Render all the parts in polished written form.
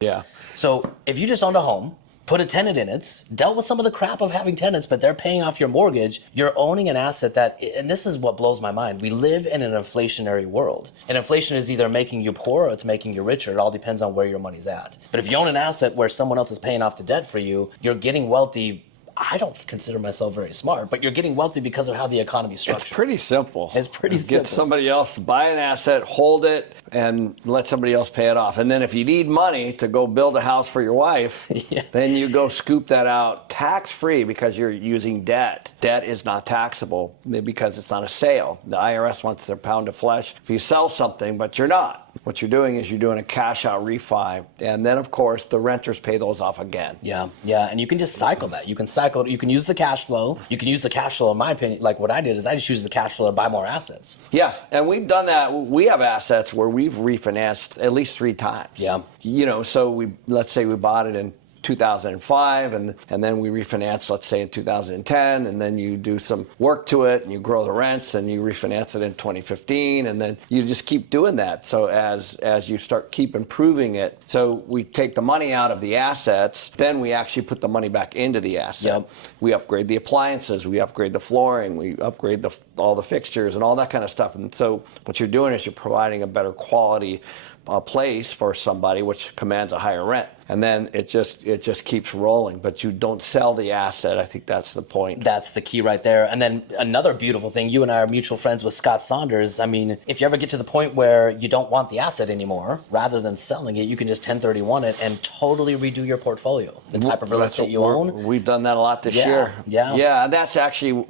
Yeah. So if you just owned a home, put a tenant in it, dealt with some of the crap of having tenants, but they're paying off your mortgage, you're owning an asset that, and this is what blows my mind, we live in an inflationary world. And inflation is either making you poor or it's making you richer. It all depends on where your money's at. But if you own an asset where someone else is paying off the debt for you, you're getting wealthy. I don't consider myself very smart, but you're getting wealthy because of how the economy's structured. It's pretty simple. It's pretty simple. Get somebody else to buy an asset, hold it, and let somebody else pay it off. And then if you need money to go build a house for your wife, Yeah. then you go scoop that out tax-free because you're using debt. Debt is not taxable because it's not a sale. The IRS wants their pound of flesh if you sell something, but you're not. What you're doing is you're doing a cash-out refi, and then, of course, the renters pay those off again. Yeah, and you can just cycle that. You can cycle it. You can use the cash flow. You can use the cash flow, in my opinion, like what I did is I just used the cash flow to buy more assets. Yeah, and we've done that. We have assets where we've refinanced at least 3 times. Yeah. So let's say we bought it in 2005 and then we refinance, let's say in 2010, and then you do some work to it and you grow the rents and you refinance it in 2015, and then you just keep doing that. So as you keep improving it, so we take the money out of the assets, then we actually put the money back into the asset. Yep. We upgrade the appliances, we upgrade the flooring, we upgrade all the fixtures and all that kind of stuff. And so what you're doing is you're providing a better quality place for somebody, which commands a higher rent. And then it just keeps rolling, but you don't sell the asset. I think that's the point. That's the key right there. And then another beautiful thing, you and I are mutual friends with Scott Saunders. I mean, if you ever get to the point where you don't want the asset anymore, rather than selling it, you can just 1031 it and totally redo your portfolio, the type of real estate you own. We've done that a lot this year. Yeah. That's actually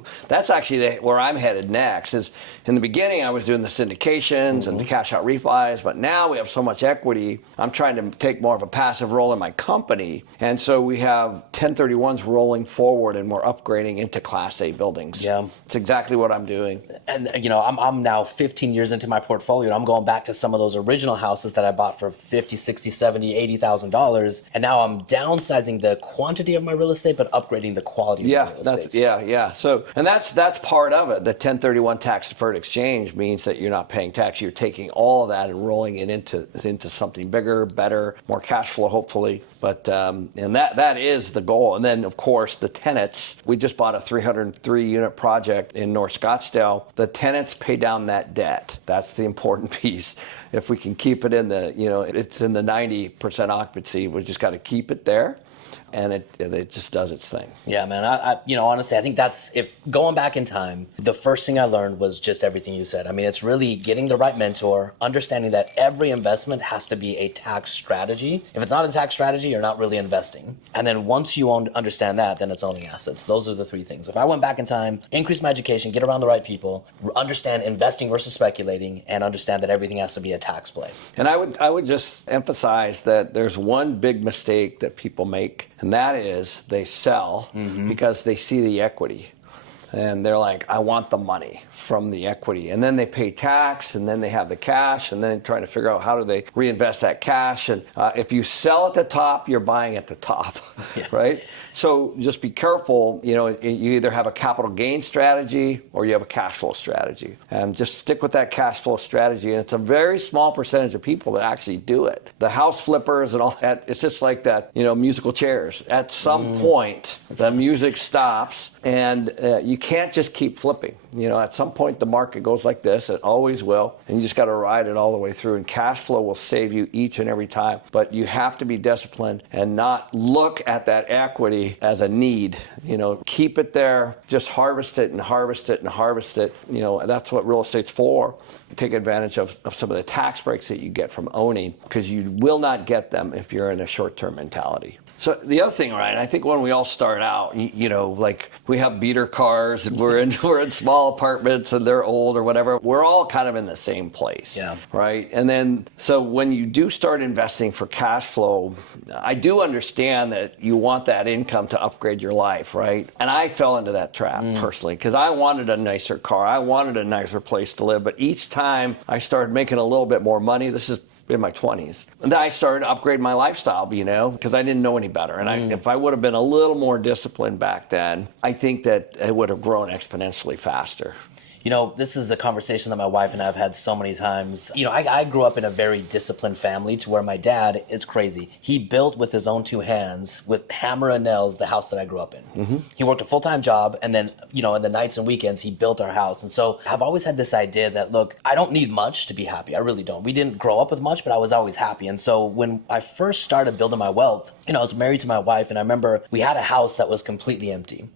where I'm headed next. Is in the beginning I was doing the syndications and the cash out refis, but now we have so much equity. I'm trying to take more of a passive role in my company, and so we have 1031s rolling forward and we're upgrading into Class A buildings. Yeah, it's exactly what I'm doing. And I'm now 15 years into my portfolio, and I'm going back to some of those original houses that I bought for $50,000, $60,000, $70,000, $80,000, and now I'm downsizing the quantity of my real estate but upgrading the quality of my real estate. Yeah. So, and that's part of it. The 1031 tax deferred exchange means that you're not paying tax. You're taking all of that and rolling it into something bigger, better, more cash flow, hopefully. But and that is the goal. And then, of course, the tenants. We just bought a 303-unit project in North Scottsdale. The tenants pay down that debt. That's the important piece. If we can keep it it's in the 90% occupancy. We just got to keep it there. And it just does its thing. Yeah, man. I honestly, I think that's, if going back in time, the first thing I learned was just everything you said. I mean, it's really getting the right mentor, understanding that every investment has to be a tax strategy. If it's not a tax strategy, you're not really investing. And then once you understand that, then it's owning assets. Those are the 3 things. If I went back in time, increase my education, get around the right people, understand investing versus speculating, and understand that everything has to be a tax play. And I would just emphasize that there's one big mistake that people make, and that is they sell because they see the equity. And they're like, I want the money from the equity. And then they pay tax, and then they have the cash, and then trying to figure out how do they reinvest that cash. And if you sell at the top, you're buying at the top, right? So just be careful. You either have a capital gain strategy or you have a cash flow strategy. And just stick with that cash flow strategy. And it's a very small percentage of people that actually do it. The house flippers and all that, it's just like that, musical chairs. At some point, the music stops, and you can't just keep flipping. At some point the market goes like this. It always will. And you just got to ride it all the way through. And cash flow will save you each and every time. But you have to be disciplined and not look at that equity as a need. Keep it there. Just harvest it and harvest it and harvest it. That's what real estate's for. Take advantage of some of the tax breaks that you get from owning, because you will not get them if you're in a short-term mentality. So the other thing, Ryan, I think when we all start out, like we have beater cars and we're in small apartments and they're old or whatever, we're all kind of in the same place, right? And then, so when you do start investing for cash flow, I do understand that you want that income to upgrade your life, right? And I fell into that trap personally, because I wanted a nicer car. I wanted a nicer place to live. But each time I started making a little bit more money, this is in my 20s. And then I started to upgrade my lifestyle, because I didn't know any better. And if I would have been a little more disciplined back then, I think that it would have grown exponentially faster. This is a conversation that my wife and I have had so many times. I grew up in a very disciplined family to where my dad, it's crazy. He built with his own two hands, with hammer and nails, the house that I grew up in. Mm-hmm. He worked a full-time job, and then, in the nights and weekends, he built our house. And so I've always had this idea that, look, I don't need much to be happy. I really don't. We didn't grow up with much, but I was always happy. And so when I first started building my wealth, I was married to my wife, and I remember we had a house that was completely empty.